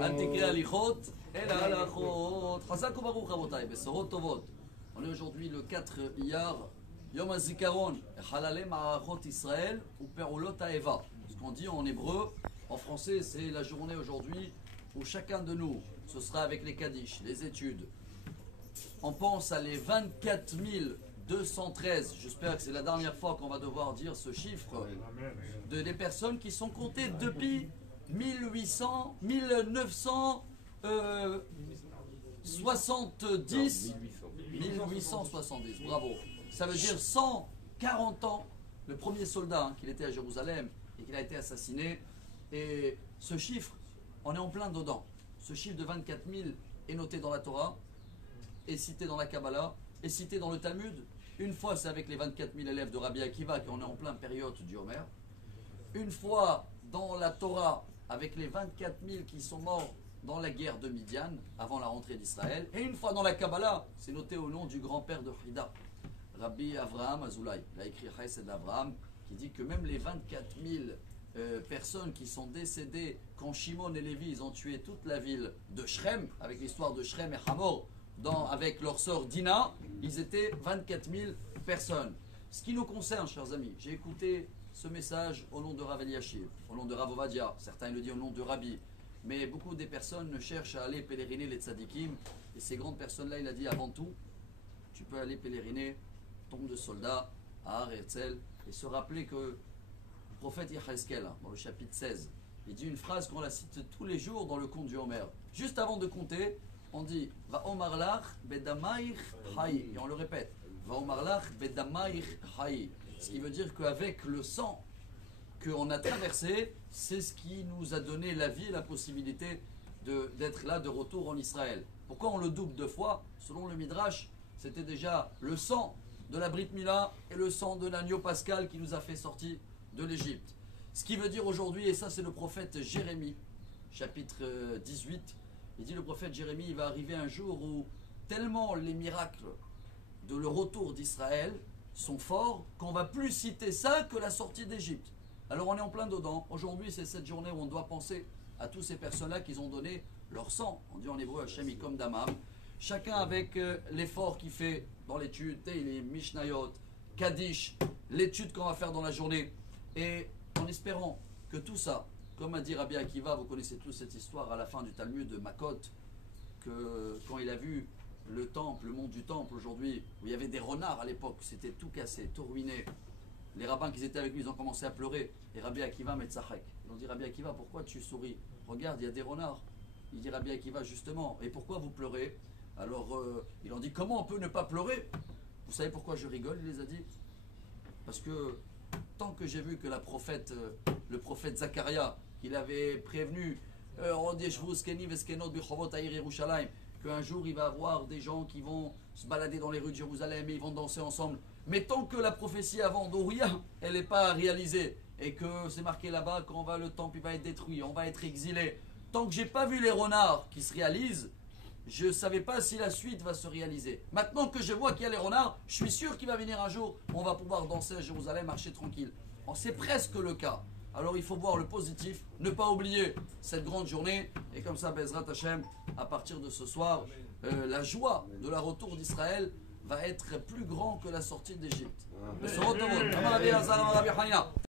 אל תקרא הליכות, אלא הלכות. חזק וברוך רבותיי, בשורות טובות. On est aujourd'hui le 4 Iyar, Yom HaZikaron, Chalalei Ma'arachot Israël ou Perulot Ha'eva. Ce qu'on dit en hébreu, en français, c'est la journée aujourd'hui où chacun de nous, ce sera avec les Kaddish, les études. On pense à les 24 213, j'espère que c'est la dernière fois qu'on va devoir dire ce chiffre, des personnes qui sont comptées depuis 1870, bravo. Ça veut dire 140 ans, le premier soldat qu'il était à Jérusalem et qu'il a été assassiné. Et ce chiffre, on est en plein dedans. Ce chiffre de 24 000 est noté dans la Torah, est cité dans la Kabbalah, est cité dans le Talmud. Une fois, c'est avec les 24 000 élèves de Rabbi Akiva, qu'on est en plein période du Homer. Une fois, dans la Torah, avec les 24 000 qui sont morts dans la guerre de Midian, avant la rentrée d'Israël. Et une fois dans la Kabbalah, c'est noté au nom du grand-père de Hida, Rabbi Avraham Azoulay. Il a écrit Chesed d'Avraham, qui dit que même les 24 000 personnes qui sont décédées quand Shimon et Lévi ils ont tué toute la ville de Shrem, avec l'histoire de Shrem et Hamor, avec leur sœur Dina, ils étaient 24 000 personnes. Ce qui nous concerne, chers amis, j'ai écouté ce message au nom de Rav Eliashiv, au nom de Rav Ovadia, certains le disent au nom de Rabbi, mais beaucoup des personnes cherchent à aller pèleriner les tzadikim, et ces grandes personnes-là, il a dit avant tout, tu peux aller pèleriner tombe de soldats à Har Herzl, et se rappeler que le prophète Yechezkel, dans le chapitre 16, il dit une phrase qu'on la cite tous les jours dans le conte du Homer. Juste avant de compter, on dit Va omar lach bedamaich haï. Et on le répète Va omar lach bedamaich haï. Ce qui veut dire qu'avec le sang qu'on a traversé, c'est ce qui nous a donné la vie et la possibilité d'être là de retour en Israël. Pourquoi on le double deux fois? Selon le Midrash, c'était déjà le sang de la Brit Mila et le sang de l'agneau pascal qui nous a fait sortir de l'Égypte. Ce qui veut dire aujourd'hui, et ça c'est le prophète Jérémie, chapitre 18, il dit le prophète Jérémie, il va arriver un jour où tellement les miracles de le retour d'Israël sont forts qu'on va plus citer ça que la sortie d'Égypte. Alors on est en plein dedans. Aujourd'hui c'est cette journée où on doit penser à tous ces personnes-là qui ont donné leur sang. On dit en hébreu Hashem Yikom Damam. Chacun avec l'effort qu'il fait dans l'étude, les Mishnayot, Kaddish, l'étude qu'on va faire dans la journée. Et en espérant que tout ça, comme a dit Rabbi Akiva, vous connaissez tous cette histoire à la fin du Talmud de Makot, que quand il a vu le temple, le mont du temple aujourd'hui, où il y avait des renards à l'époque, c'était tout cassé, tout ruiné. Les rabbins qui étaient avec lui, ils ont commencé à pleurer. Et Rabbi Akiva Metzachek. Ils ont dit Rabbi Akiva, pourquoi tu souris? Regarde, il y a des renards. Il dit Rabbi Akiva, justement, et pourquoi vous pleurez? Alors, ils ont dit comment on peut ne pas pleurer? Vous savez pourquoi je rigole? Il les a dit parce que tant que j'ai vu que le prophète Zacharia, qu'il avait prévenu qu'un jour il va y avoir des gens qui vont se balader dans les rues de Jérusalem et ils vont danser ensemble. Mais tant que la prophétie avant d'Ouria, elle n'est pas réalisée et que c'est marqué là-bas quand le temple il va être détruit, on va être exilé. Tant que j'ai pas vu les renards qui se réalisent, je ne savais pas si la suite va se réaliser. Maintenant que je vois qu'il y a les renards, je suis sûr qu'il va venir un jour, on va pouvoir danser à Jérusalem, marcher tranquille. C'est presque le cas. Alors il faut voir le positif, ne pas oublier cette grande journée. Et comme ça, Bezrat Hashem, à partir de ce soir, la joie de la retour d'Israël va être plus grand que la sortie d'Égypte.